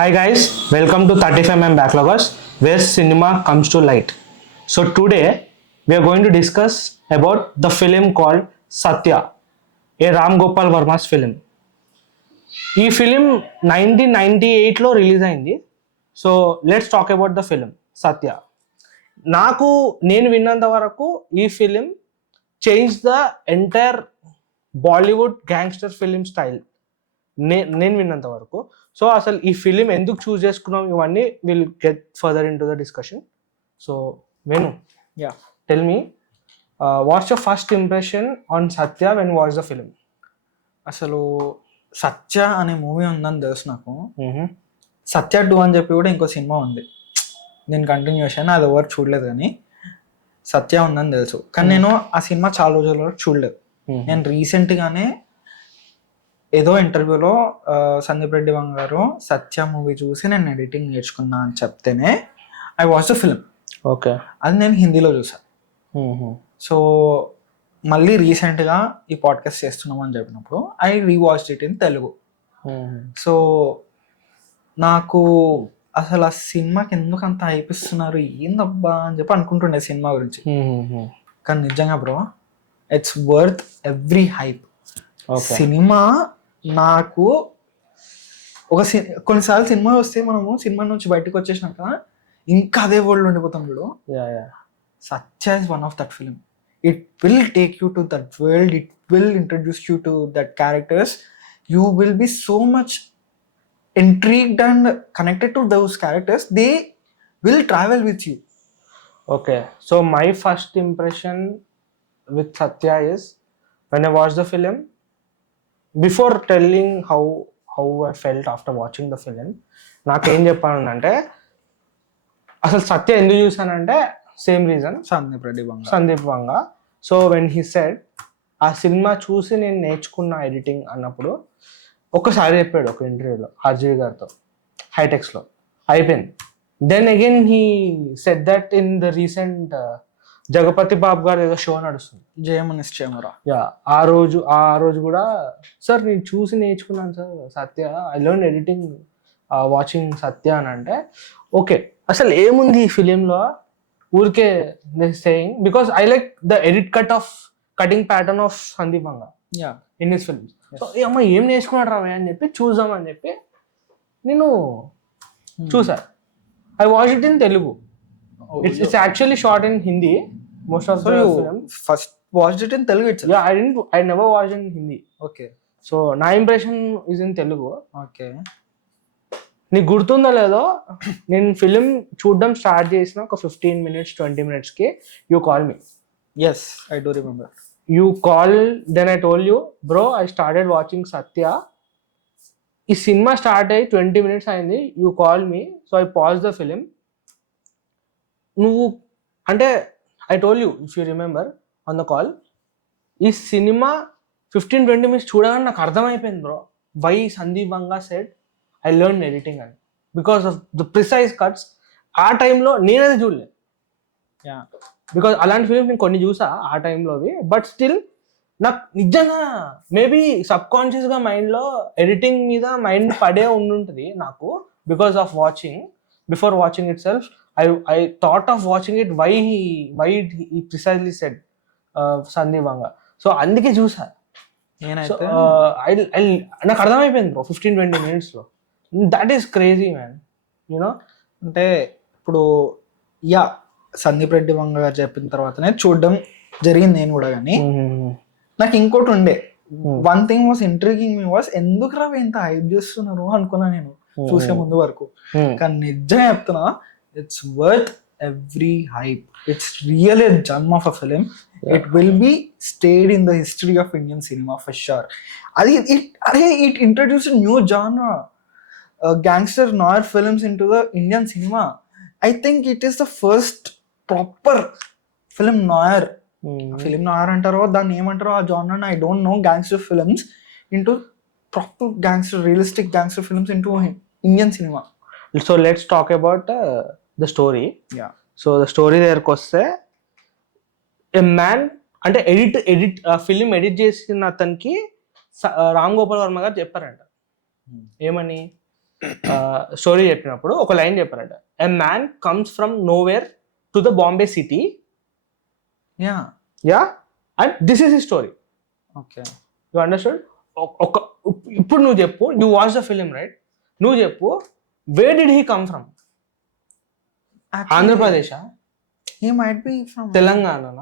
Hi guys, welcome to 35mm Backloggers, where cinema comes to light. So today we are going to discuss about the film called Satya, a Ram Gopal Varma's film. ఈ film 1998లో release అయింది. So let's talk about the film Satya. నేను విన్నంత వరకు ఈ film change the entire Bollywood gangster film style. నేను విన్నంత వరకు. సో అసలు ఈ ఫిలిం ఎందుకు చూస్ చేసుకున్నాం ఇవన్నీ will get further in to the discussion. So Venu, tell me what's your first impression on Satya when watch the film? అసలు సత్య అనే మూవీ ఉందని తెలుసు నాకు. సత్య 2 అని చెప్పి కూడా ఇంకో సినిమా ఉంది, నేను కంటిన్యూషన్ అది ఎవరు చూడలేదు, కానీ సత్య ఉందని తెలుసు. కానీ నేను ఆ సినిమా చాలా రోజుల వరకు చూడలేదు. నేను రీసెంట్గానే ఏదో ఇంటర్వ్యూలో సందీప్ రెడ్డి గారు సత్య మూవీ చూసి నేను ఎడిటింగ్ నేర్చుకున్నా అని చెప్తేనే I watch the film. Okay, అది నేను హిందీలో చూసాను. సో మళ్ళీ రీసెంట్గా ఈ పాడ్కాస్ట్ చేస్తున్నాం అని చెప్పినప్పుడు I rewatch it in Telugu. So నాకు అసలు ఆ సినిమాకి ఎందుకు అంత అయిపిస్తున్నారు ఏందబ్బా అని చెప్పి అనుకుంటుండే సినిమా గురించి. కానీ నిజంగా bro, it's worth every hype. Cinema నాకు కొన్నిసార్లు సినిమా వస్తే మనము సినిమా నుంచి బయటకు వచ్చేసినాక ఇంకా అదే వరల్డ్ ఉండిపోతాం చూడు. Satya is one of that film. It will take you to that world, it will introduce you to that characters. You will be so much intrigued and connected to those characters. They will travel with you. Okay, so my first impression with Satya is when I watched the film, before telling how I felt after watching the film, నాకేం చెప్పానంటే అసలు సత్య ఎందుకు చూసానంటే same reason, Sandeep Vanga. So when he said ఆ cinema చూసి నేను నేర్చుకున్న editing అన్నప్పుడు ఒక్కసారి చెప్పాడు ఒక ఇంటర్వ్యూలో ఆర్జీవి గారితో హైటెక్స్లో, అయిపోయింది. Then again he said that in the recent Jagapathi Babu garu ఏదో షో నడుస్తుంది, జయమనిశ్చయమరా. ఆ రోజు కూడా సార్ నేను చూసి నేర్చుకున్నాను sir Satya, I learn editing watching Satya అని అంటే ఓకే. అసలు ఏముంది ఈ ఫిలింలో ఊరికే saying, because I like the edit cutting pattern of Sandeep Vanga in his films. So అమ్మ ఏం నేర్చుకున్నాడు రావే అని చెప్పి చూద్దామని చెప్పి నేను చూసా. I watch it in Telugu. It's actually short in Hindi most of the film. First watched it in Telugu itself? Yeah, I never watched in Hindi. Okay. So నా impression is in Telugu. Okay. నీకు గుర్తుందో లేదో, నేను ఫిలిం చూడడం స్టార్ట్ చేసిన ఒక 15 minutes 20 minutesకి you call me. Yes, I do remember. You call, then I told you, bro, I started watching Satya. ఈ సినిమా స్టార్ట్ అయ్యి 20 minutes అయింది, you call me. So I pause the film. నువ్వు అంటే I told you, if you remember on the call, ఈ సినిమా 15-20 minutes చూడగానే నాకు అర్థమైపోయింది bro, why Sandeep Vanga said I learn editing అని, because of the precise cuts. ఆ టైంలో నేనది చూడలేదు, బికాజ్ అలాంటి ఫిలిమ్స్ నేను కొన్ని చూసా ఆ టైంలోవి. బట్ స్టిల్ నాకు నిజంగా మేబీ సబ్ కాన్షియస్గా మైండ్లో ఎడిటింగ్ మీద మైండ్ పడే ఉండుంటుంది నాకు, because of before watching itself I thought of watching it why ఈ precisely said Sandeep Vanga. So అందుకే చూసా నేనైతే. నాకు అర్థమైపోయింది బ్రో 15-20 minutesలో. That is crazy man, you know. అంటే ఇప్పుడు సందీప్ రెడ్డి వంగ గారు చెప్పిన తర్వాతనే చూడడం జరిగింది నేను కూడా. కానీ నాకు ఇంకోటి ఉండే, one thing was intriguing me was, ఎందుకు రా ఇంత హైప్ చేస్తున్నారు అనుకున్నా నేను చూసే ముందు వరకు. కానీ నిజంగా చెప్తున్నా, it's worth every hype. It's real a gem of a film. It will be stayed in the history of Indian cinema for sure. It introduce new genre, gangster noir films into the Indian cinema. I think it is the first proper film noir. Film noir అంటారో దాన్ని ఏమంటారో ఆ genre I don't know. Gangster films into proper gangster, realistic gangster films into Indian cinema. So let's talk about the story. So the story దగ్గరకు వస్తే, a man అంటే film edit చేసిన అతనికి రామ్ గోపాల్ వర్మ గారు చెప్పారంట, ఏమని, స్టోరీ చెప్పినప్పుడు ఒక లైన్ చెప్పారట, a man comes from nowhere to the Bombay city, yeah, and this is his story. Okay, you understand? ఒక ఇప్పుడు నువ్వు చెప్పు, you watch the film right, నువ్వు చెప్పు, where did he come from? Andhra Pradesh, he might be from Telangana?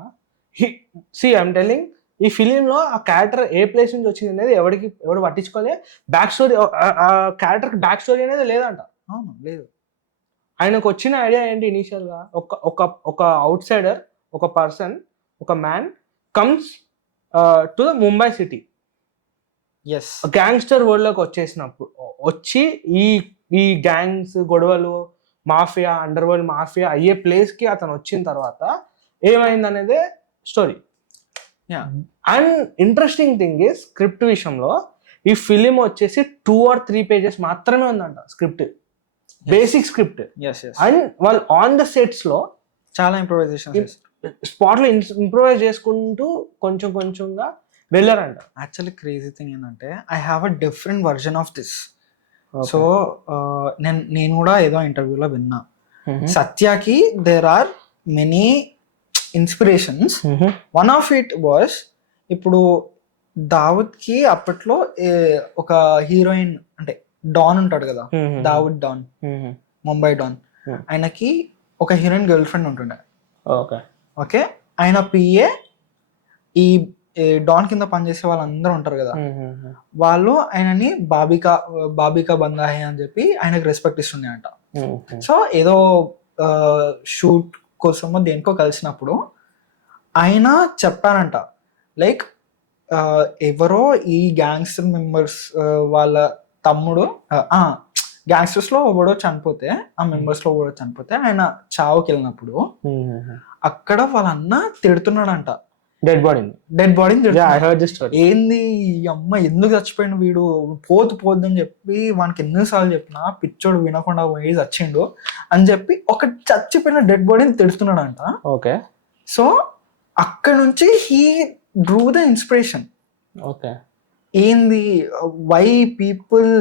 See I'm telling, ఈ film లో ఆ character ఏ place నుంచి వచ్చింది అనేది ఎవడు పట్టించుకోలే. బ్యాక్ స్టోరీ, ఆ క్యారెక్టర్ బ్యాక్ స్టోరీ అనేది లేదంట. అవును, లేదు. ఆయనకు వచ్చిన ఐడియా ఏంటి ఇనీషియల్ గా, ఒక అవుట్ సైడర్, ఒక పర్సన్, ఒక man comes to the Mumbai city, yes, gangster world లోకి వచ్చేసినప్పుడు వచ్చి ఈ గ్యాంగ్స్ గొడవలు, మాఫియా, అండర్ వరల్డ్ మాఫియా అయ్యే ప్లేస్ కి అతను వచ్చిన తర్వాత ఏమైంది అనేదే స్టోరీ. అండ్ ఇంట్రెస్టింగ్ థింగ్ ఈ స్క్రిప్ట్ విషయంలో, ఈ ఫిలిం వచ్చేసి 2 or 3 pages మాత్రమే ఉందంట స్క్రిప్ట్, బేసిక్ స్క్రిప్ట్. అండ్ వాళ్ళు ఆన్ ద సెట్స్ లో చాలా ఇంప్రూవైజేషన్ స్పాట్ లో ఇంప్రూవైజ్ చేసుకుంటూ కొంచెం కొంచెంగా వెళ్ళారంట. యాక్చువల్లీ క్రేజీ థింగ్ ఏంటంటే, I have a different version of this. So నేను కూడా ఏదో ఇంటర్వ్యూలో విన్నా, సత్యకి there are many inspirations. One of it was, ఇప్పుడు దావుద్ కి అప్పట్లో ఒక హీరోయిన్ అంటే డాన్ ఉంటాడు కదా, దావుద్ డాన్, ముంబై డాన్, ఆయనకి ఒక హీరోయిన్ గర్ల్ ఫ్రెండ్ ఉంటుండే. ఓకే, ఆయన పిఏ ఈ డాన్ కింద పనిచేసే వాళ్ళందరూ ఉంటారు కదా, వాళ్ళు ఆయనని బాబికా బందాహే అని చెప్పి ఆయనకు రెస్పెక్ట్ ఇస్తుండే అంట. సో ఏదో షూట్ కోసమో దేనికో కలిసినప్పుడు ఆయన చెప్పారంట, లైక్ ఎవరో ఈ గ్యాంగ్స్టర్ మెంబర్స్ వాళ్ళ తమ్ముడు, గ్యాంగ్స్టర్స్ లో ఎవడో చనిపోతే, ఆ మెంబర్స్ లో ఎవడో చనిపోతే, ఆయన చావుకి వెళ్ళినప్పుడు అక్కడ వాళ్ళన్న తిడుతున్నాడంట, డెడ్ బాడీని. ఏంది అమ్మ ఎందుకు చచ్చిపోయిండు వీడు, పోద్దని చెప్పి వానికి ఎన్నిసార్లు చెప్పినా పిచ్చోడు వినకుండా పోయి చచ్చిండు అని చెప్పి ఒక చచ్చిపోయిన డెడ్ బాడీని తిడుతున్నాడంట. ఓకే, సో అక్కడ నుంచి he drew the inspiration. Okay, ఏంది why people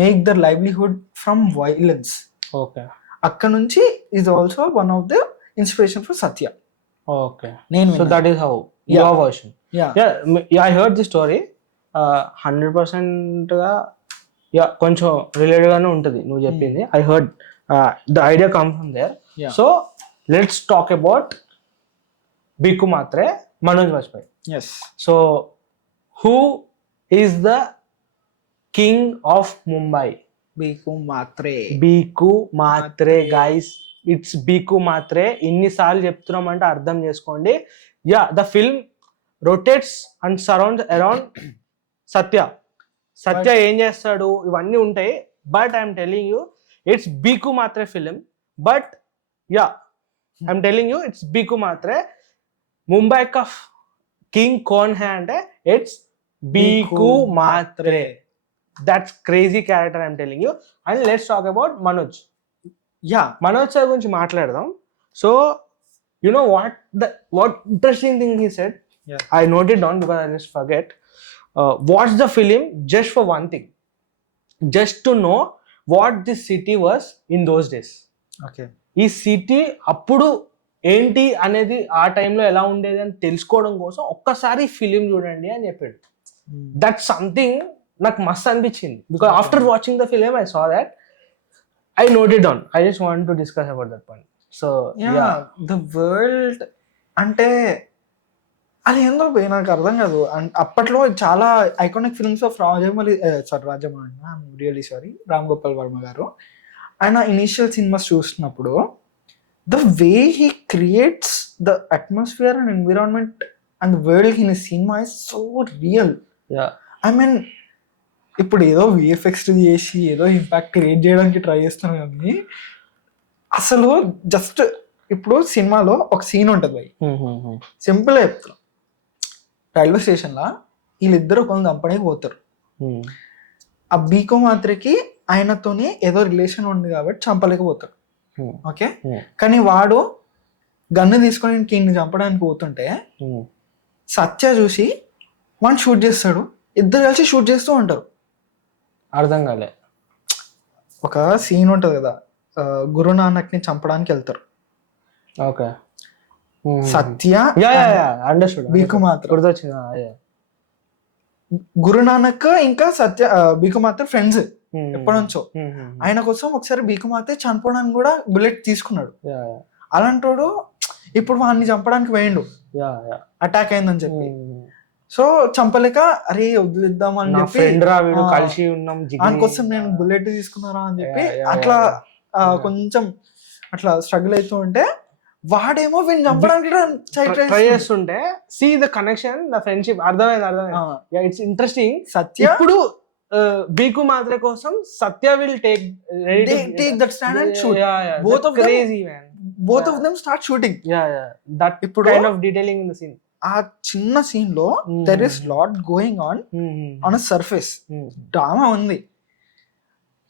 make their livelihood from violence. Okay, అక్కడ నుంచి is also one of the inspiration for Satya. Okay, so that is how your version. Yeah, I heard the story. 100% గా కొంచెం related గానే ఉంటుంది నువ్వు చెప్పింది. I heard the idea come from there. So let's talk about Bhikkhu Matre, Manoj Bajpayee. Yes. So who is the king of Mumbai? Bhikkhu Matre, guys. It's Bhiku Mhatre. ఇన్నిసార్లు చెప్తున్నామంటే అర్థం చేసుకోండి. Yeah, the film rotates and surrounds around Satya ఏం చేస్తాడు ఇవన్నీ ఉంటాయి. But I'm telling you it's Bhiku Mhatre film. But yeah, I'm telling you it's Bhiku Mhatre. Mumbai కా king cone హే అంటే it's Bhiku Mhatre. That's crazy character, I'm telling you. And let's talk about Manoj. Manoj sir గురించి మాట్లాడదాం. So you know what interesting thing he said, I note it down because I just forget. What's the film just for one thing, just to know what this city was in those days. Okay, ఈ city అప్పుడు ఏంటి అనేది, ఆ టైంలో ఎలా ఉండేది అని తెలుసుకోవడం కోసం ఒక్కసారి ఫిలిం చూడండి అని చెప్పాడు. దట్ సంథింగ్ నాకు మస్త్ అనిపించింది, because after watching the film I saw that. I noted down. I just want to discuss about that point. So yeah, the world అంటే అది ఏందో నాకు అర్థం కాదు. అప్పట్లో చాలా iconic films of Ram Gopal Varma గారు, ఆయన ఇనిషియల్ సినిమాస్ చూసినప్పుడు the way he creates the atmosphere and environment and the world in cinema is so real. I mean ఇప్పుడు ఏదో విఎఫ్ఎక్స్ చేసి ఏదో ఇంపాక్ట్ క్రియేట్ చేయడానికి ట్రై చేస్తున్నాం కానీ అసలు జస్ట్ ఇప్పుడు సినిమాలో ఒక సీన్ ఉంటుంది భయ్, సింపుల్గా చెప్తున్నా. రైల్వే స్టేషన్లో వీళ్ళిద్దరు కొంత కంపెనీకి పోతారు. ఆ బీకో మాత్రకి ఆయనతోనే ఏదో రిలేషన్ ఉంది కాబట్టి చంపలేకపోతాడు. ఓకే, కానీ వాడు గన్ను తీసుకొని ఈయన్ని చంపడానికి పోతుంటే సత్య చూసి వాడిని షూట్ చేస్తాడు. ఇద్దరు కలిసి షూట్ చేస్తూ ఉంటారు. అర్థం కాలే. ఒక సీన్ ఉంటది కదా, గురునానక్ ని చంపడానికి వెళ్తారు. ఓకే. సత్య యా యా యా అండర్స్టూడ్. బీకు మాత్రం గుర్తొచ్చింది. గురునానక్ ఇంకా సత్య బీకు మాత్రం ఫ్రెండ్స్ ఎప్పటి నుంచో. ఆయన కోసం ఒకసారి బీకు మాత్రం చనిపోవడానికి కూడా బుల్లెట్ తీసుకున్నాడు. అలాంటోడు ఇప్పుడు వాడిని చంపడానికి వేయండు, అటాక్ అయిందని చెప్పి. సో చంపలేక అరే వదిలిద్దాం అని చెప్పి కలిసి ఉన్నాం దానికోసం నేను బుల్లెట్ తీసుకున్నారా అని చెప్పి అట్లా కొంచెం అట్లా స్ట్రగుల్ అవుతూ ఉంటే వాడేమో వీడిని చంపడానికి ట్రై చేస్తుంటే see the connection, the friendship. అర్థమైంది. It's interesting. సత్య ఇప్పుడు బీకు మాత్ర కోసం Satya will take that stand and shoot. both of them start shooting. That ఇప్పుడు kind of detailing in the scene. ఆ చిన్న సీన్ లో there is lot going on a surface. Drama ఉంది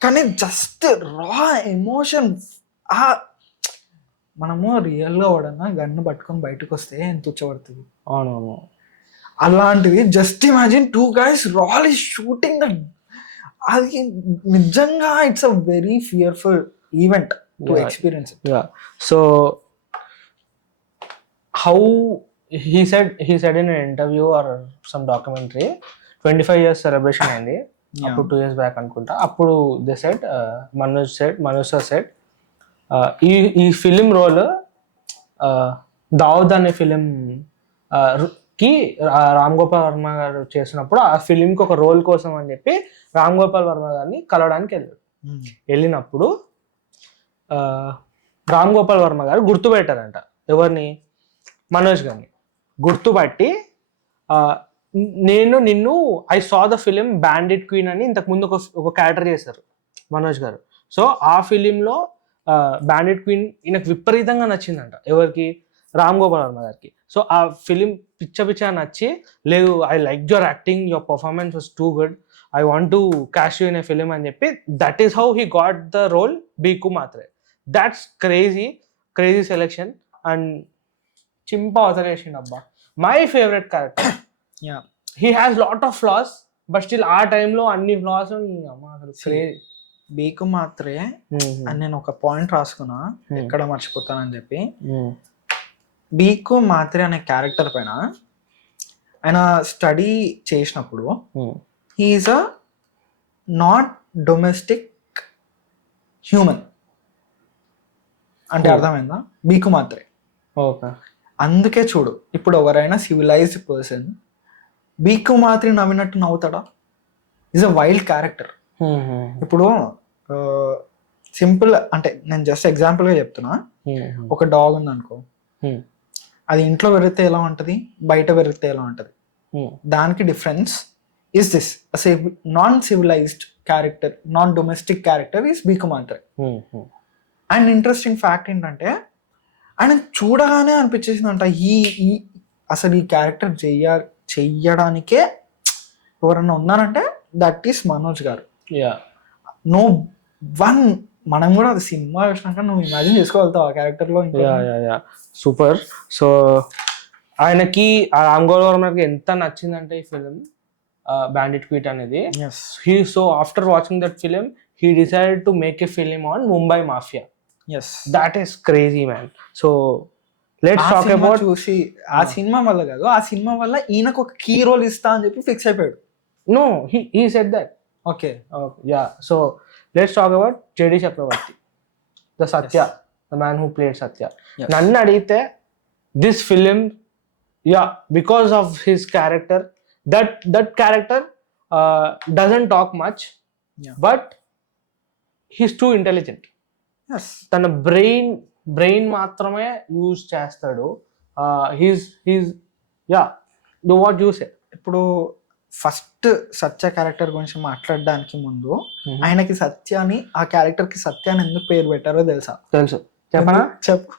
కానీ just రా ఎమోషన్. మనము రియల్ గా వాడన్నా గన్ను పట్టుకొని బయటకు వస్తే ఎంత ఉచ్చబడుతుంది. అవునవును. అలాంటిది just imagine 2 guys rally shooting the. అది నిజంగా it's a very fearful event to experience it. So how he said in an interview or some documentary 25 years celebration అయింది అప్పుడు 2 years back అనుకుంటా. అప్పుడు they said Manoj said ఈ film role Dawood అనే film కి రామ్ గోపాల్ వర్మ గారు చేసినప్పుడు ఆ ఫిలింకి ఒక రోల్ కోసం అని చెప్పి రామ్ గోపాల్ వర్మ గారిని కలవడానికి వెళ్ళాడు. వెళ్ళినప్పుడు రామ్ గోపాల్ వర్మ గారు గుర్తుపెట్టారంట ఎవరిని, మనోజ్ గారిని. గుర్తుపట్టి నిన్ను I saw the film bandit queen అని ఇంతకుముందు ఒక క్యారెక్టర్ చేశారు మనోజ్ గారు. సో ఆ ఫిలింలో బ్యాండిట్ క్వీన్ ఈయనకు విపరీతంగా నచ్చిందంట. ఎవరికి, రామ్ గోపాల్ వర్మ గారికి. సో ఆ ఫిలిం పిచ్చ నచ్చి, లేదు I like your acting, your performance was too good, I want to cast you in a film అని చెప్పి that is how he got the role Bhiku Mhatre. That's crazy selection and chimpa author abba. My favorite character. Yeah. He has lot of flaws but still our time lo anni flaws amma crazy. బీకు మాత్రే అని నేను ఒక point రాసుకున్నా, ఎక్కడ మర్చిపోతానని చెప్పి. బీకు మాత్రే అనే character పైన ఆయన study చేసినప్పుడు he's a not domestic human అంటే అర్థమైందా? బీకు మాత్రే. అందుకే చూడు, ఇప్పుడు ఎవరైనా సివిలైజ్డ్ పర్సన్ బీకు మాత్రం నవ్వినట్టు నవ్వుతాడా? Is a wild character. ఇప్పుడు సింపుల్ అంటే నేను జస్ట్ ఎగ్జాంపుల్ గా చెప్తున్నా. ఒక డాగ్ ఉంది అనుకో, అది ఇంట్లో పెరిగితే ఎలా ఉంటది, బయట పెరిగితే ఎలా ఉంటది. దానికి difference is this non civilised character, non domestic character is Bhiku Mhatre. And interesting fact ఏంటంటే ఆయన చూడగానే అనిపించేసిందంట అసలు ఈ క్యారెక్టర్ చెయ్యడానికే ఎవరన్నా ఉన్నారంటే that is Manoj garu. No one. మనం కూడా అది సినిమా చూసినాక నువ్వు ఇమాజిన్ చేసుకోగలుగుతావు ఆ క్యారెక్టర్ లో. సూపర్. సో ఆయనకి రామ్ గోపాల్ వర్మకి ఎంత నచ్చిందంటే ఈ ఫిలిం బ్యాండిట్ క్వీన్ అనేది. So after watching that film he decided to make a film on Mumbai Mafia. Yes, that is crazy, man. So let's talk about చూసి ఆ సినిమా వల్ల కాదు, ఆ సినిమా వల్ల ఈయనకు ఒక కీ రోల్ ఇస్తా అని చెప్పి ఫిక్స్ అయిపోయాడు. No, he said that. Okay. Yeah, so let's talk about JD Chakravarti, the Satya, the man who played Satya. Nannu adite this film, because of his character, that character doesn't talk much, but he's too intelligent. Yes. తన brain మాత్రమే use చేస్తాడు. he's do what you say. ఇప్పుడు first సత్య character గురించి మాట్లాడడానికి ముందు ఆయనకి సత్య అని, ఆ క్యారెక్టర్ కి సత్య అని ఎందుకు పేరు పెట్టారో తెలుసు చెప్పనా? చెప్పు.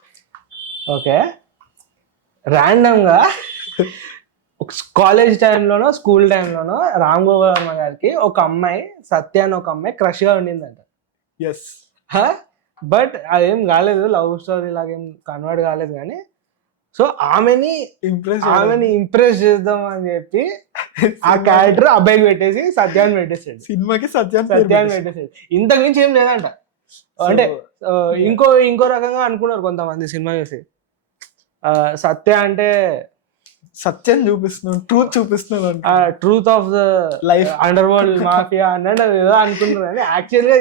ఓకే, ర్యాండమ్ గా కాలేజ్ టైంలోనో స్కూల్ టైంలోనో రామ్ గోపాల్ వర్మ గారికి ఒక అమ్మాయి సత్య అని ఒక అమ్మాయి క్రష్ గా ఉండిందంట. బట్ అదేం కాలేదు, లవ్ స్టోరీ లాగేం కన్వర్ట్ కాలేదు. కానీ సో ఆమెని ఇంప్రెస్ చేద్దాం అని చెప్పి ఆ క్యారెక్టర్ అబ్బాయికి పెట్టేసి సత్యాన్ని పెట్టేసాడు, సినిమాకి సత్యాన్ని పెట్టేసాడు. ఇంతకు మించి ఏం లేదంట. అంటే ఇంకో రకంగా అనుకున్నారు కొంతమంది సినిమా చూసి, సత్య అంటే సత్యం చూపిస్తున్నాను, ట్రూత్ చూపిస్తున్నాను, truth of the life under world mafia అన్నట్టు ఏదో అనుకుంటున్నారు. కానీ యాక్చువల్ గా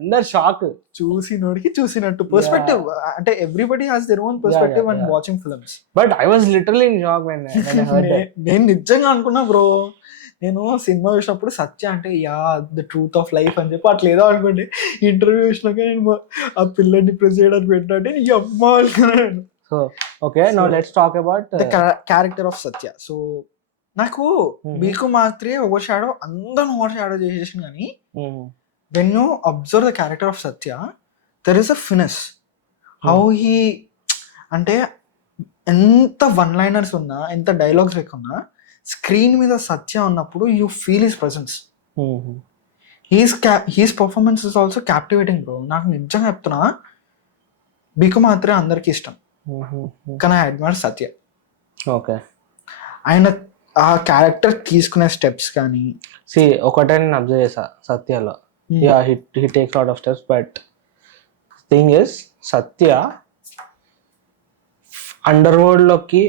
అందరు షాక్, చూసినోడికి చూసినట్టు పర్స్పెక్టివ్. అంటే everybody has their own perspective and watching films. But I was literally in shock. నేను నిజంగా అనుకున్నా బ్రో, నేను సినిమా చూసినప్పుడు సత్య అంటే ద ట్రూత్ ఆఫ్ లైఫ్ అని చెప్పి అట్లా ఏదో అనుకోండి. ఇంటర్వ్యూ చూసినాక నేను ఆ పిల్లల్ని ప్రెస్ చేయడానికి పెట్టినట్టే నీ అమ్మ అనుకున్నాను. So okay, now let's talk about the character of Satya. So నాకు మీకు మాత్రమే ఓవర్ షాడో, అందరూ ఓవర్ షాడో చేసేసిన, కానీ when you observe the character of Satya, there is a finesse. How he, అంటే ఎంత వన్ లైనర్స్ ఉన్నా, ఎంత డైలాగ్స్ లేకున్నా, స్క్రీన్ మీద సత్య ఉన్నప్పుడు you feel his presence. He's performance is also captivating bro. నాకు నిజంగా చెప్తున్నా, బీకు మాత్రమే అందరికి ఇష్టం, కానీ ఐ అడ్మైర్ సత్య. ఓకే, ఆయన ఆ క్యారెక్టర్ తీసుకునే స్టెప్స్ కానీ ఒకటే నేను అబ్జర్వ్ చేసా సత్యలో. Yeah, he takes a lot of steps, but thing is Satya under world లోకి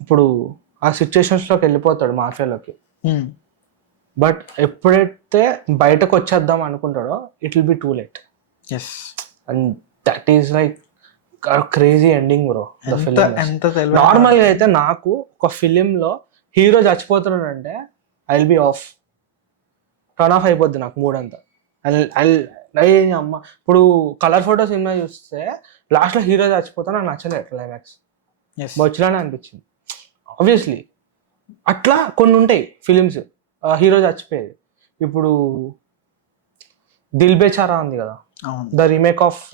ఇప్పుడు ఆ సిచ్యుయేషన్స్ లోకి వెళ్ళిపోతాడు, మాఫియాలోకి. బట్ ఎప్పుడైతే బయటకు వచ్చేద్దాం అనుకుంటాడో it will be too late. Yes, and that is like crazy ending bro. Normal గా అయితే నాకు ఒక ఫిలిం లో హీరో చచ్చిపోతున్నాడు అంటే I will be off, turn off అయిపోద్ది నాకు మూడ్ అంతా. అమ్మ, ఇప్పుడు కలర్ ఫోటో సినిమా చూస్తే లాస్ట్ లో హీరో చచ్చిపోతా నాకు నచ్చలేదు క్లైమాక్స్, బొచ్చులానే అనిపించింది. ఆబ్వియస్లీ అట్లా కొన్ని ఉంటాయి ఫిలిమ్స్ హీరో చచ్చిపోయేది. ఇప్పుడు దిల్ బేచారా ఉంది కదా, the remake of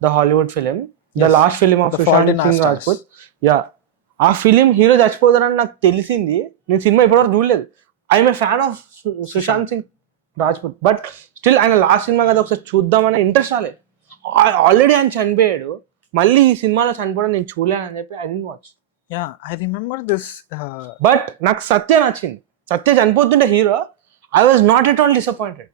the Hollywood film, the last film of Sushant Singh Rajput. Yeah, ఆ ఫిలిం హీరో చచ్చిపోతారని నాకు తెలిసింది. నేను సినిమా ఇప్పటివరకు చూడలేదు. I'm a fan of Sushant Singh Rajput, but still ఆయన లాస్ట్ సినిమా కదా ఒకసారి చూద్దామనే ఇంట్రెస్ట్ రాలేదు. ఆల్రెడీ ఆయన చనిపోయాడు, మళ్ళీ ఈ సినిమాలో చనిపోవడం నేను చూడలేను అని చెప్పి I didn't watch. Yeah, I remember this. But నాకు సత్య నచ్చింది. సత్య చనిపోతుంటే hero, I was not at all disappointed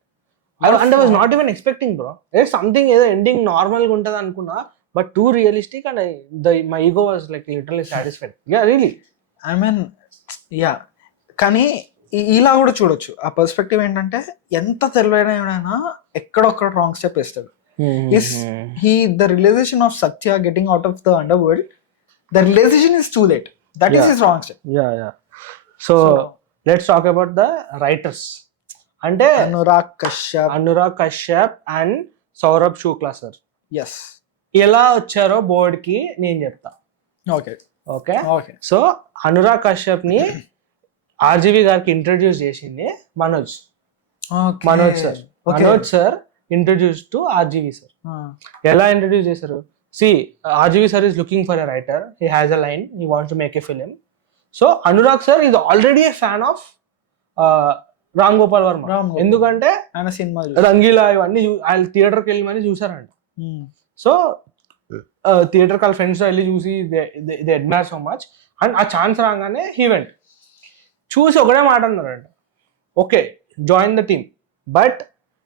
and I was not even expecting bro. Something ఏదో ఎండింగ్ నార్మల్గా ఉంటుంది అనుకున్నా, but too realistic and my ego was like literally satisfied. Yeah, really, I mean yeah. కానీ ఇలా కూడా చూడొచ్చు. ఆ perspective ఏంటంటే, ఎంత తెలివైన ఎక్కడొక్కడ రాంగ్ స్టెప్ వేస్తాడు. The realisation of Satya getting out of the underworld, the realisation is too late. That is his wrong step. So let's talk about the writers. అంటే Anurag Kashyap and Saurabh Shukla sir. Yes, ఎలా వచ్చారో board కి నేను చెప్తా. Okay okay okay. So Anurag Kashyap ని ఆర్జీవి గారికి introduce చేసింది Manoj sir. Manoj sir introduce to RGV sir. ఎలా ఇంట్రడ్యూస్ చేశారు? See, RGV sir is looking for a writer, he has a line, he wants to make a film. So Anurag sir is already a fan of Ram Gopal Varma. ఎందుకంటే ఆయన cinema Rangeela ఇవన్నీ ఆయన థియేటర్కి వెళ్ళి money చూసారంట. So theatre వాళ్ళ ఫ్రెండ్స్ వెళ్ళి చూసి they admire so much. And ఆ ఛాన్స్ రాగానే హీ వెంట్. చూసి ఒకటే మాట అన్నారంట, okay join the team, but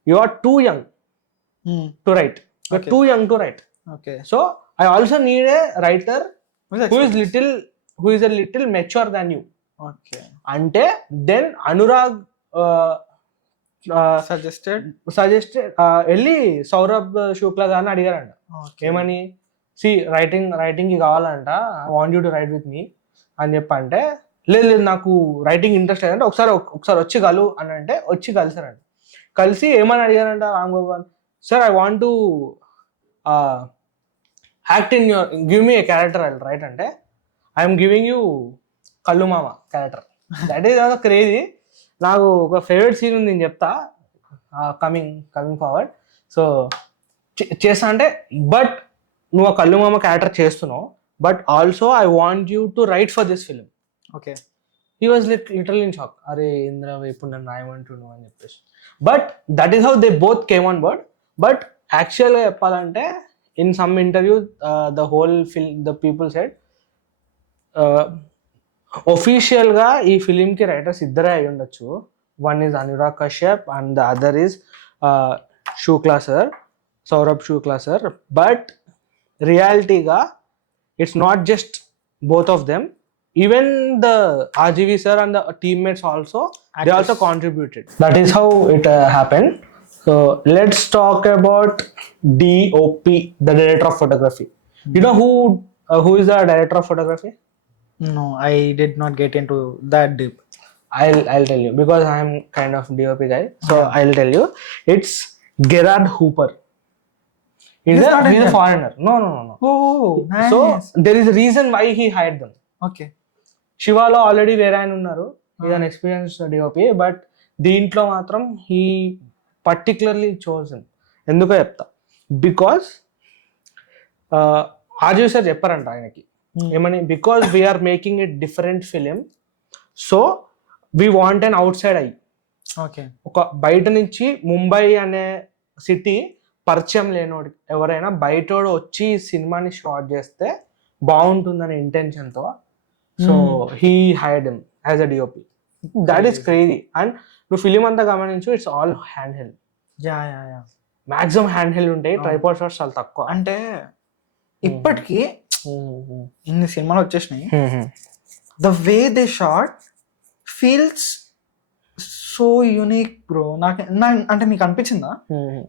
you are too young to write, too young to write. So I also need a writer who is a little mature than you. అంటే then Anurag suggested వెళ్ళి సౌరభ్ శుక్లా గారిని అడిగారంట, ఏమని, see writing కావాలంట, want you to write with me అని చెప్పంటే, లేదు నాకు రైటింగ్ ఇంట్రెస్ట్ లేదంటే ఒకసారి వచ్చి కలు అని అంటే వచ్చి కలిసారంట. కలిసి ఏమని అడిగారంట Ram Gopal sir, I want to act in your, give me a character I will write అంటే, I'm giving you Kallu Mama character. That is also crazy. నాకు ఒక ఫేవరెట్ సీన్ ఉంది, నేను చెప్తా కమింగ్ ఫార్వర్డ్. సో చేస్తా అంటే, బట్ నువ్వు ఆ కళ్ళు మామ క్యారెక్టర్ చేస్తున్నావు, but also I want you to right for this film. Okay, he was literally in shock. అరే ఇంద్ర ఇప్పుడు నన్ను రాయమంటున్నావు అని చెప్పేసి. But that is how they both came on board. But యాక్చువల్గా చెప్పాలంటే in some interview, the whole film, the people said, official గా ఈ film కి రైటర్స్ ఇద్దరే అయి ఉండొచ్చు. One is Anurag Kashyap and the other is Shukla sir, Saurabh Shukla sir. But రియాలిటీగా it's not just both of them, even the RGV sir and the teammates also, they also contributed. That is how it happened. So let's talk about DOP, the director of photography. You know who is the director of photography? No, I did not get into that deep. I'll tell you because I am kind of DOP guy, so I'll tell you. It's Gerard Hooper. He's a foreigner. No. Oh, nice. So there is a reason why he hired them. Okay. శివాలో already వేరే ఆయన ఉన్నారు, is an experience DOP, but దీంట్లో మాత్రం he particularly chosen. ఎందుకో చెప్తా. Because RGV sir చెప్పారంట ఆయనకి ఏమని, because we're making it different film, so we want an outside eye. Okay. ఒక బయట నుంచి ముంబై అనే సిటీ పరిచయం లేనోడు ఎవరైనా బయటోడు వచ్చి సినిమాని షాట్ చేస్తే బాగుంటుందనే ఇంటెన్షన్తో, so he hired him as a DOP. That is crazy. And నువ్వు ఫిలిం అంతా గమనించు, it's all hand held. Maximum hand held ఉంటాయి, ట్రైపాడ్ షాట్స్ చాలా తక్కువ. అంటే ఇప్పటికీ ఇన్ని సినిమాలు వచ్చేసినాయి, the way they shot feels so unique bro. అంటే నీకు అనిపించిందా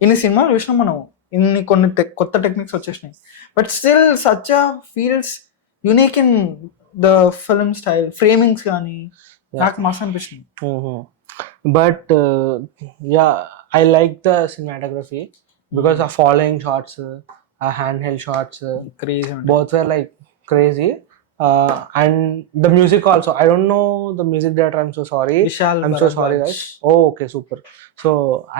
ఇన్ని సినిమాలు చూసినాం మనం, ఇన్ని కొన్ని కొత్త టెక్నిక్స్ వచ్చేసినాయి, but still such feels unique in the film style, framings కానీ నాకు మస్తు అనిపించింది. But yeah, I like the cinematography because ah following shots, ah hand held shots, crazy, both were like crazy. And the music also, I don't know the music director, I'm so sorry. I'm so sorry guys. Oh, okay, super. So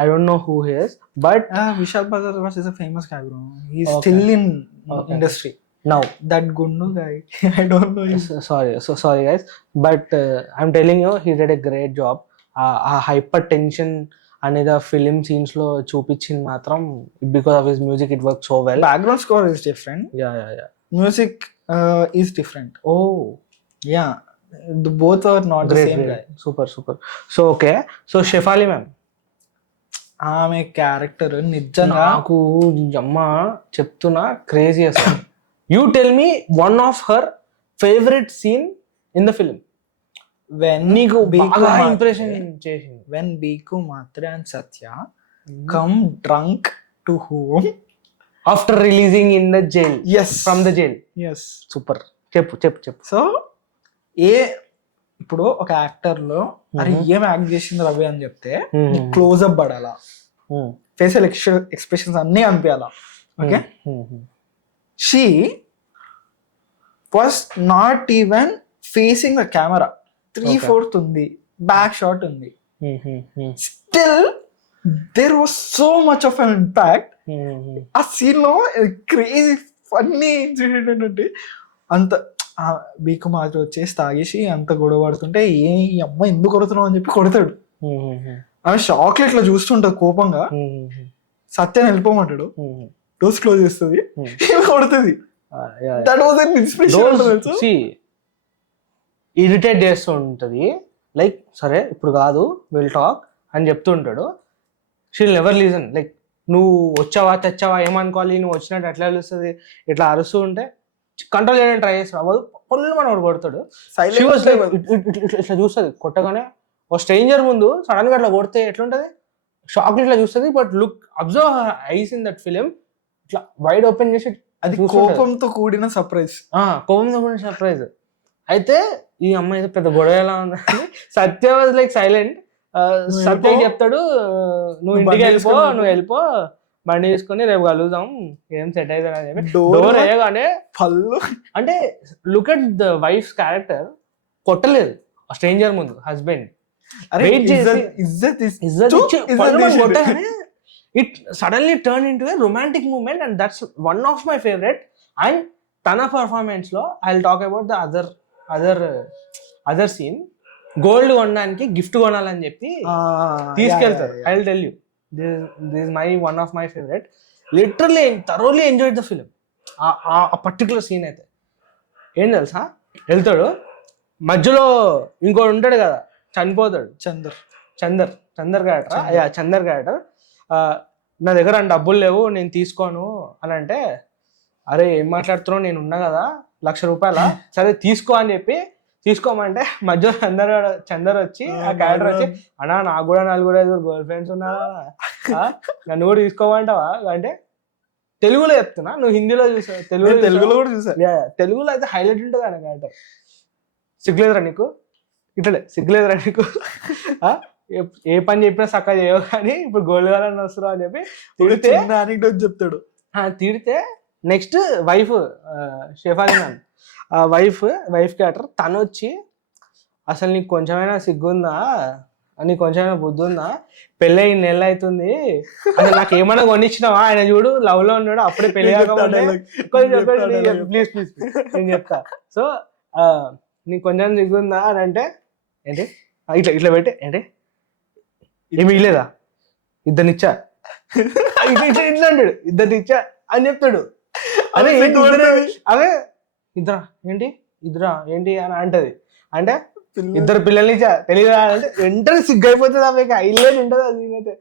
I don't know who he is, but Vishal Bharadwaj is a famous guy bro. He's still in industry now. That Gundu guy, I don't know him. Sorry guys, but I'm telling you, he did a great job. A hyper tension అనేది film scenes లో చూపించింది మాత్రం, because of his music it worked so well. Background score is different. Yeah. Music is different. Oh yeah, both are not great, the same great. guy. Super. So okay, so Shefali ma'am, ఆమె character నిజంగా నాకు అమ్మ చెప్తున్నా crazy అసలు. You tell me one of her favourite scene in the film, నీకు బాగా impression చేసింది. when Biku Matre and Satya come drunk to home after releasing in the jail. Yes, from the jail. Yes, super. చెప్పు. So ఇప్పుడు ఒక actor లో అరే ఏం act చేసింది రవి అని చెప్తే క్లోజ్అప్ పడాలా, ఫేషియల్ ఎక్స్ప్రెషన్స్ అన్నీ అనిపించాలా. Okay, she was not even facing the camera, 3/4 ఉంది, బ్యాక్ షాట్ ఉంది, still there was so much of an impact. ఆ సీన్ లో క్రేజీ ఫన్నీ ఇన్సిడెంట్ ఏంటంటే, అంత బీకు మాత్రం వచ్చేసి తాగేసి అంత గొడవ పడుతుంటే ఏ అమ్మ ఎందుకు కొడుతున్నావు అని చెప్పి కొడతాడు. ఆమె షాక్ ఇట్లా చూస్తుంటది కోపంగా, సత్యాన్ని వెళ్ళిపోమంటాడు, డోస్ క్లోజ్ చేస్తుంది, కొడుతుంది. That was an inspiration. Irritate చేస్తూ ఉంటది, లైక్ సరే ఇప్పుడు కాదు విల్ టాక్ అని చెప్తుంటాడు. She'll never legion. లైక్ నువ్వు వచ్చావా తెచ్చావా ఏమనుకోవాలి, నువ్వు వచ్చినట్టు ఎట్లా తెలుస్తుంది, ఇట్లా అరుస్తూ ఉంటే కంట్రోల్ చేయడానికి ట్రై చేస్తాడు, అవ్వదు, పొల్లు మనం కొడతాడు. ఇట్లా చూస్తుంది, కొట్టగానే ఒక స్ట్రేంజర్ ముందు సడన్ గా అట్లా కొడితే ఎట్లుంటది, షాక్ ఇట్లా చూస్తుంది. But look observe ice in that film, ఇట్లా వైడ్ ఓపెన్ చేసి, అది కోపంతో కూడిన సర్ప్రైజ్. కోపంతో కూడిన సర్ప్రైజ్. అయితే ఈ అమ్మాయి పెద్ద గొడవ ఎలా ఉందని సత్య వాజ్ లైక్ సైలెంట్. సత్య చెప్తాడు, నువ్వు ఇంటికి వెళ్ళిపో, బండి తీసుకొని రేపు కలుద్దాం, ఏం సెట్ అవుతుంది అని చెప్పి డోర్ వేయగానే పళ్ళు. అంటే look at the wife character, కొట్టలేదు స్ట్రేంజర్ ముందు హస్బెండ్, వెయిట్ చేసి కొట్టగానే it suddenly turn into a romantic moment, and that's one of my favourite. అండ్ తన పర్ఫార్మెన్స్ లో I will talk about the other scene. Gold కొనడానికి గిఫ్ట్ కొనాలని చెప్పి తీసుకెళ్తారు. I will tell you, this is my one of my favourite. Literally thoroughly enjoyed the film. ఆ particular scene అయితే ఏం తెలుసా, వెళ్తాడు మధ్యలో ఇంకోటి ఉంటాడు కదా, చనిపోతాడు. చందర్ క్యారెక్టర్. నా దగ్గర డబ్బులు లేవు, నేను తీసుకోను అని అంటే, అరే ఏం మాట్లాడుతున్నావు, నేను ఉన్నా కదా ₹1,00,000, సరే తీసుకో అని చెప్పి తీసుకోమంటే మధ్యలో చందర్ వచ్చి ఆ క్యారెక్టర్ వచ్చి, అన్నా నాకు కూడా 4-5 గర్ల్ ఫ్రెండ్స్ ఉన్నారా, నన్ను కూడా తీసుకోమంటావా అంటే, తెలుగులో చెప్తున్నా, నువ్వు హిందీలో చూసా, తెలుగులో కూడా చూసా. తెలుగులో అయితే హైలైట్ ఉంటుంది ఆయన క్యారెక్టర్. సిగ్గులేదురా నీకు, ఇట్లే సిగ్గులేదురా నీకు, ఏ పని చెప్పినా సక్క చేయవు కానీ ఇప్పుడు గోల్డ్ కావాలని వస్తున్నావు అని చెప్పి చెప్తాడు. తిడితే next wife Shefali ma'am, wife character తను వచ్చి, అసలు నీకు కొంచెమైనా సిగ్గుందా, నీకు కొంచెమైనా బుద్ధి ఉందా, పెళ్ళి 2 నెలలు అవుతుంది, అసలు నాకు ఏమన్నా కొనిచ్చినావా, ఆయన చూడు లవ్ లో ఉన్నాడు, అప్పుడే పెళ్లి కాకుండా ప్లీజ్ నేను చెప్తా. సో నీకు కొంచెం సిగ్గుందా అని అంటే, ఏంటి ఇట్లా పెట్టి, ఏంటి ఏమి ఇలేదా, ఇద్దరినిచ్చా, ఇట్లా అంటాడు, ఇద్దరినిచ్చా అని చెప్తాడు. అదే అవే ఇద్దరా ఏంటి అని అంటది. అంటే 2 పిల్లల్ని తెలియదా అంటే వెంటనే సిగ్గు అయిపోతుంది. ఆమె హైలైట్ ఉంటుంది అది. అయితే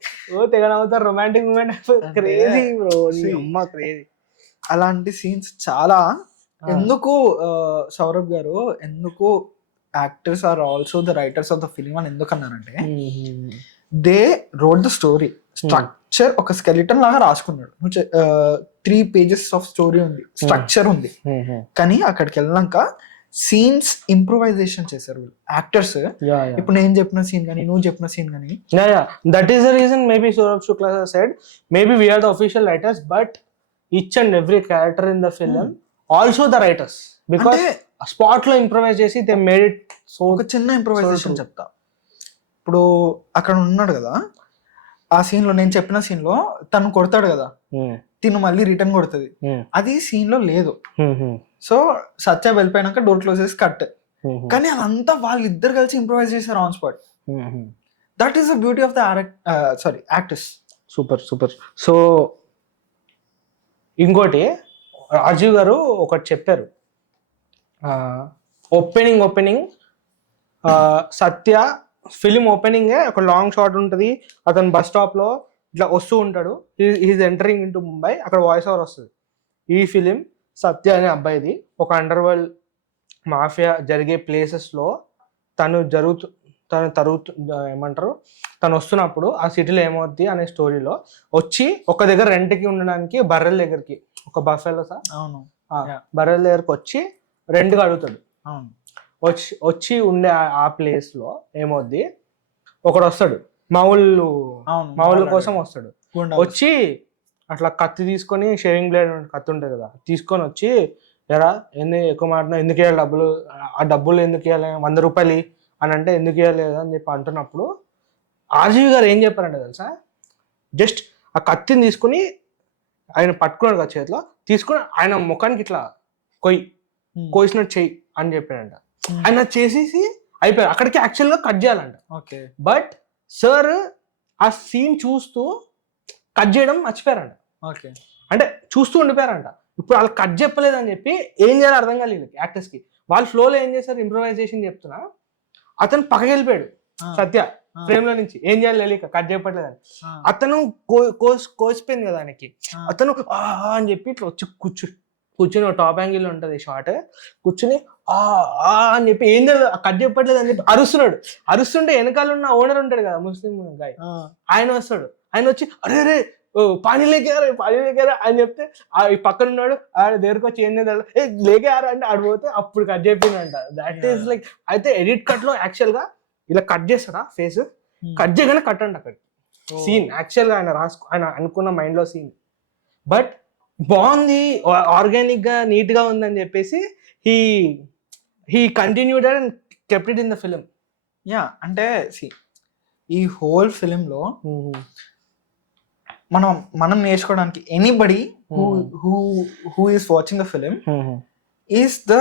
తెగనవుతారు, రొమాంటిక్ మూమెంట్. క్రేజీ బ్రో, అమ్మ క్రేజీ. అలాంటి సీన్స్ చాలా. ఎందుకు సౌరభ్ గారు, ఎందుకు actors are also the writers of the film అని ఎందుకు అన్నారంటే, they wrote the story structure, ఒక స్కెలిటన్ లాగా రాసుకున్నాడు. 3 pages ఆఫ్ స్టోరీ ఉంది, స్ట్రక్చర్ ఉంది, కానీ అక్కడికి వెళ్ళాక సీన్స్ ఇంప్రూవైజేషన్ చేశారు యాక్టర్స్. ఇప్పుడు నేను చెప్పిన సీన్ కానీ, నువ్వు చెప్పిన సీన్ కానీ, that is the reason maybe Saurabh Shukla said maybe we are the official writers, but each and every character in the film also the writers, because spot లో ఇంప్రూవైజ్ చేసి దే మేడ్ ఇట్. సో ఒక చిన్న improvisation చెప్తా. ఇప్పుడు అక్కడ ఉన్నాడు కదా, ఆ సీన్ లో, నేను చెప్పిన సీన్ లో తను కొడతాడు కదా, తిను మళ్ళీ రిటర్న్ కొడుతుంది, అది సీన్ లో లేదు. సో సత్య వెళ్ళిపోయినాక డోర్ క్లోజ్ చేసి కట్. కానీ అదంతా వాళ్ళిద్దరు కలిసి ఇంప్రూవైజ్ చేశారు on spot. That is the beauty of the actors. Super. So ఇంకోటి రాజీవ్ గారు ఒకటి చెప్పారు, ఓపెనింగ్ సత్య ఫిలిం ఓపెనింగే ఒక లాంగ్ షాట్ ఉంటుంది, అతను బస్ స్టాప్ లో ఇట్లా వస్తూ ఉంటాడు, is entering in to Mumbai, అక్కడ వాయిస్ ఓవర్ వస్తుంది. ఈ ఫిలిం సత్య అనే అబ్బాయిది ఒక అండర్ వరల్డ్ మాఫియా జరిగే ప్లేసెస్ లో తను ఏమంటారు, తను వస్తున్నప్పుడు ఆ సిటీలో ఏమవుద్ది అనే స్టోరీలో వచ్చి ఒక దగ్గర రెంట్కి ఉండడానికి బర్రెల దగ్గరికి, ఒక బఫెలో బర్రెల దగ్గరకు వచ్చి రెంట్గా అడుగుతాడు. వచ్చి ఉండే ఆ ప్లేస్ లో ఏమవుద్ది, ఒకడు వస్తాడు, మా ఊళ్ళ కోసం వస్తాడు. వచ్చి అట్లా కత్తి తీసుకొని, షేవింగ్ బ్లేడ్ కత్తి ఉంటుంది కదా, తీసుకొని వచ్చి, ఎరా ఎక్కువ మాట్లాడినా, ఎందుకు ఇవ్వాలి డబ్బులు, ఆ డబ్బులు ఎందుకు ఇవ్వాలి, ₹100 అని అంటే ఎందుకు ఇవ్వాలి అని చెప్పి అంటున్నప్పుడు ఆర్జీవి గారు ఏం చెప్పారంటే తెలుసా, జస్ట్ ఆ కత్తిని తీసుకుని ఆయన పట్టుకున్నాడు కదా చేతిలో, తీసుకుని ఆయన ముఖానికి ఇట్లా కోసినట్టు చెయ్యి అని చెప్పాడంట. ఆయన చేసేసి అయిపోయారు, అక్కడికి యాక్చువల్గా కట్ చేయాలంట. బట్ సార్ ఆ సీన్ చూస్తూ కట్ చేయడం మర్చిపోయారంట. అంటే చూస్తూ ఉండిపోయారంట. ఇప్పుడు వాళ్ళు కట్ చెప్పలేదని చెప్పి ఏం చేయాలో అర్థం కాలేదు యాక్టర్స్ కి. వాళ్ళు ఫ్లోలో ఏం చేశారు, ఇంప్రూవైజేషన్ చెప్తున్నా, అతను పక్కకి వెళ్ళిపోయాడు సత్య ఫ్రేమ్ లో నుంచి, ఏం చేయాలి తెలియక, కట్ చెప్పట్లేదని. అతను కోసిపోయింది కదా ఆయనకి, అతను అని చెప్పి ఇట్లా వచ్చి కూర్చుని టాప్ యాంగిల్ ఉంటుంది షార్ట్, కూర్చుని అని చెప్పి ఏం కట్ చెప్పట్లేదు అని చెప్పి అరుస్తుంటే వెనకాల ఉన్న ఓనర్ ఉంటాడు కదా, ముస్లిం గాయ్, ఆయన వస్తాడు. ఆయన వచ్చి అరే పానీ లేకేరా అని చెప్తే ఈ పక్కన ఉన్నాడు, ఆడ దగ్గరకు వచ్చి ఏం లేకేరా అంటే ఆడిపోతే అప్పుడు కట్ చెప్పిందంట. దట్ ఈస్ లైక్, అయితే ఎడిట్ కట్ లో యాక్చువల్ గా ఇలా కట్ చేస్తాడా ఫేస్, కట్ చేయగానే కట్ అండి అక్కడ సీన్, యాక్చువల్ గా ఆయన అనుకున్న మైండ్ లో సీన్. బట్ బాగుంది, ఆర్గానిక్ గా నీట్ గా ఉందని చెప్పేసి he continued and kept it in the film. అంటే ఈ హోల్ ఫిలిం లో మనం నేర్చుకోవడానికి anybody who is watching the film is the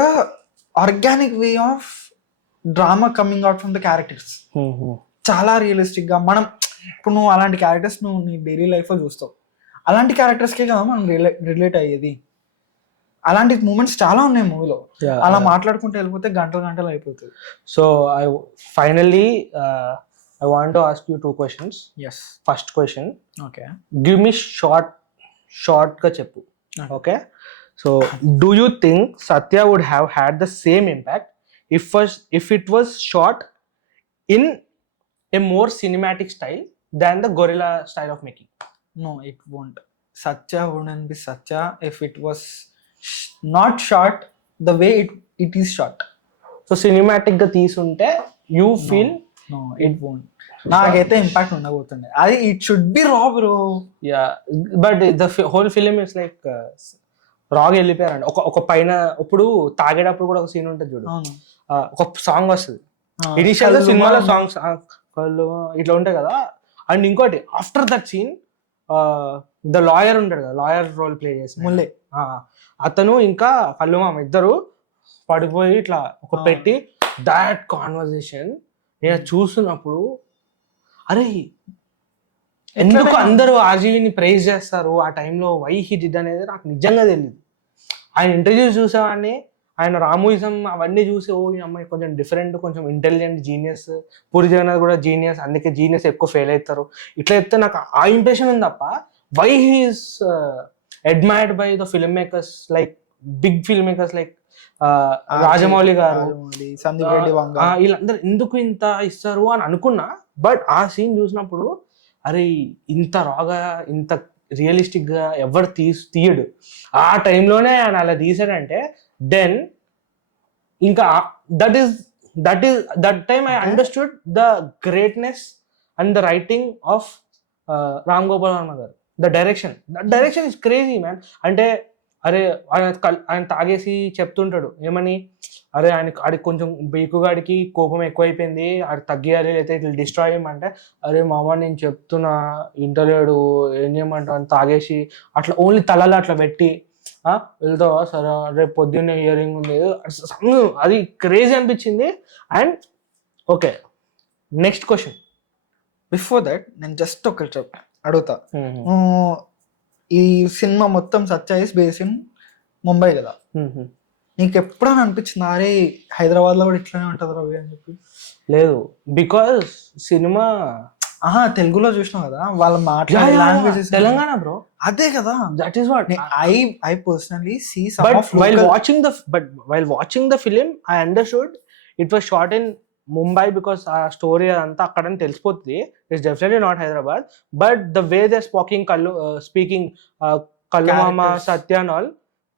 organic way of drama coming out from the characters. చాలా రియలిస్టిక్ గా, మనం ఇప్పుడు నువ్వు అలాంటి క్యారెక్టర్స్ నువ్వు నీ డైలీ లైఫ్ లో చూస్తావు, అలాంటి క్యారెక్టర్స్కే కదా మనం రిలేట్ అయ్యేది. అలాంటి మూమెంట్స్ చాలా ఉన్నాయి మూవీలో. అలా మాట్లాడుకుంటూ వెళ్ళిపోతే గంటలు గంటలు అయిపోతుంది. So I finally I want to ask you 2 questions. Yes. First question. Okay. Give me short ga cheppu. Okay. So do you think Satya would have had the same impact if it was shot in a more cinematic style than the guerrilla style of making? No, it won't. Satya wouldn't be Satya if it was not shot the way it is shot. So cinematic ga teesunte you feel no, it won't. నాకైతే impact ఉండబోతుంది. అది it should be రా bro. Yeah but the whole film is like రాగా వెళ్ళిపోయారండి. ఒక పైన ఇప్పుడు తాగేటప్పుడు కూడా ఒక సీన్ ఉంటుంది చూడు, ఒక సాంగ్ వస్తుంది ఇనిషియల్ సినిమాలో సాంగ్స్ ఇట్లా ఉంటాయి కదా. అండ్ ఇంకోటి after that scene the lawyer ఉంటాడు కదా, లాయర్ రోల్ ప్లే చేసి ముల్లే, అతను ఇంకా కళ్ళు మామ ఇద్దరు పడిపోయి ఇట్లా ఒక పెట్టి దాట్ కాన్వర్సేషన్ నేను చూస్తున్నప్పుడు అరే ఎందుకు అందరూ ఆర్జీవిని ప్రైజ్ చేస్తారు ఆ టైంలో, వై హీ డిడ్ అనేది నాకు నిజంగా తెలియదు. ఆయన ఇంటర్వ్యూస్ చూసేవాడిని, ఆయన రామూయిజం అవన్నీ చూసి ఓ ఈ అమ్మాయి కొంచెం డిఫరెంట్, కొంచెం ఇంటెలిజెంట్, జీనియస్, పూరి జగన్నాథ్ కూడా జీనియస్, అందుకే జీనియస్ ఎక్కువ ఫెయిల్ అవుతారు ఇట్లా చెప్తే నాకు ఆ ఇంప్రెషన్ ఉంది తప్ప why he's admired by the film makers like big film makers like Rajamouli garu, Sandeep Reddy Vanga, వీళ్ళందరూ ఎందుకు ఇంత ఇస్తారు అని అనుకున్నా. బట్ ఆ సీన్ చూసినప్పుడు అరే ఇంత రాగా ఇంత రియలిస్టిక్ గా ఎవరు తీయడు, ఆ టైంలోనే ఆయన అలా తీసాడంటే దెన్ ఇంకా that time I understood the greatness and the writing of Ram Gopal Varma garu. The direction is crazy man. అంటే అరే ఆయన తాగేసి చెప్తుంటాడు ఏమని, అరే ఆడికి కొంచెం బీకుగాడికి కోపం ఎక్కువైపోయింది, ఆడికి తగ్గియాలి లేకపోతే ఇట్లా డిస్ట్రాయ్ చేయమంటే, అరే మామ నేను చెప్తున్నా ఇంటలేడు ఏం చేయమంటా అని తాగేసి అట్లా ఓన్లీ తలలో అట్లా పెట్టి వెళ్తావా సరే రేపు పొద్దున్నే హియరింగ్ ఉంది, అది క్రేజీ అనిపించింది. And okay next question. Before that నేను జస్ట్ ఒకటి అడుగుతా, ఈ సినిమా మొత్తం సత్య ఇస్ బేస్ ఇన్ ముంబై కదా, నీకు ఎప్పుడైనా అనిపించింది అరే హైదరాబాద్ లో కూడా ఇట్లానే ఉంటది రవి అని చెప్పి? లేదు, బికాస్ సినిమా తెలుగులో చూసినావు కదా వాళ్ళు మాట్లాడే లాంగ్వేజెస్ తెలంగాణ బ్రో, అదే కదా. That is what I personally see while watching the film I understood it was shot in Mumbai because ఆ స్టోరీ అదంతా అక్కడని తెలిసిపోతుంది. It's definitely not Hyderabad. But the way they speaking Kallu Mama Satya and all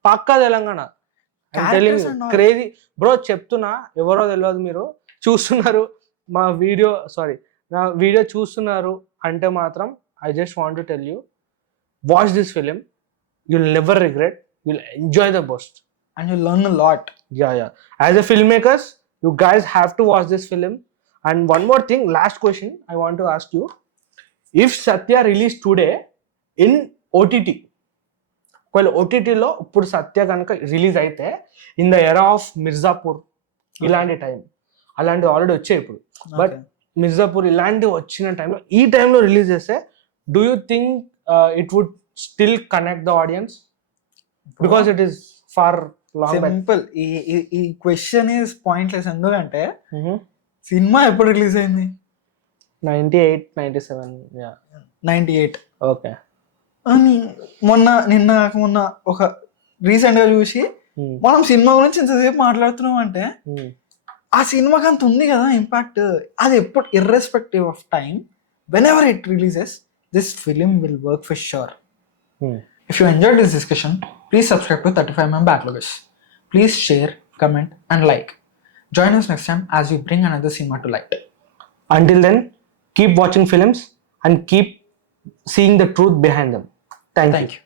పక్కా Telangana. Crazy bro, చెప్తున్నా ఎవరో తెలియదు, మీరు చూస్తున్నారు మా వీడియో, నా వీడియో చూస్తున్నారు అంటే మాత్రం I just want to tell you, watch this film, you'll never regret, you'll enjoy the best and you learn a lot. Yeah as a film makers you guys have to watch this film. And one more thing, last question I want to ask you, if Satya released today in OTT, well OTT లో ఇప్పుడు సత్య కనుక release అయితే in the era of Mirzapur ఇలాంటి time, అలాంటివి already వచ్చాయి ఇప్పుడు, but Mirzapur ఇలాంటివి వచ్చిన టైంలో ఈ టైంలో రిలీజ్ చేస్తే do you think it would still connect the audience? Because it is far simple. ఈ క్వశ్చన్ ఈస్ పాయింట్లెస్. ఎందుకంటే సినిమా ఎప్పుడు రిలీజ్ అయింది? 98. ఓకే. మొన్న ఒక రీసెంట్ గా చూసి మనం సినిమా గురించి ఇంతసేపు మాట్లాడుతున్నాం అంటే ఆ సినిమాకి అంత ఉంది కదా ఇంపాక్ట్. అది ఎప్పుడు irrespective of time, when ever it releases this film will work for sure. If you enjoyed this discussion, please subscribe to 35mm Backloggers. Please share, comment and like. Join us next time as we bring another cinema to light. Until then, keep watching films and keep seeing the truth behind them. Thank you.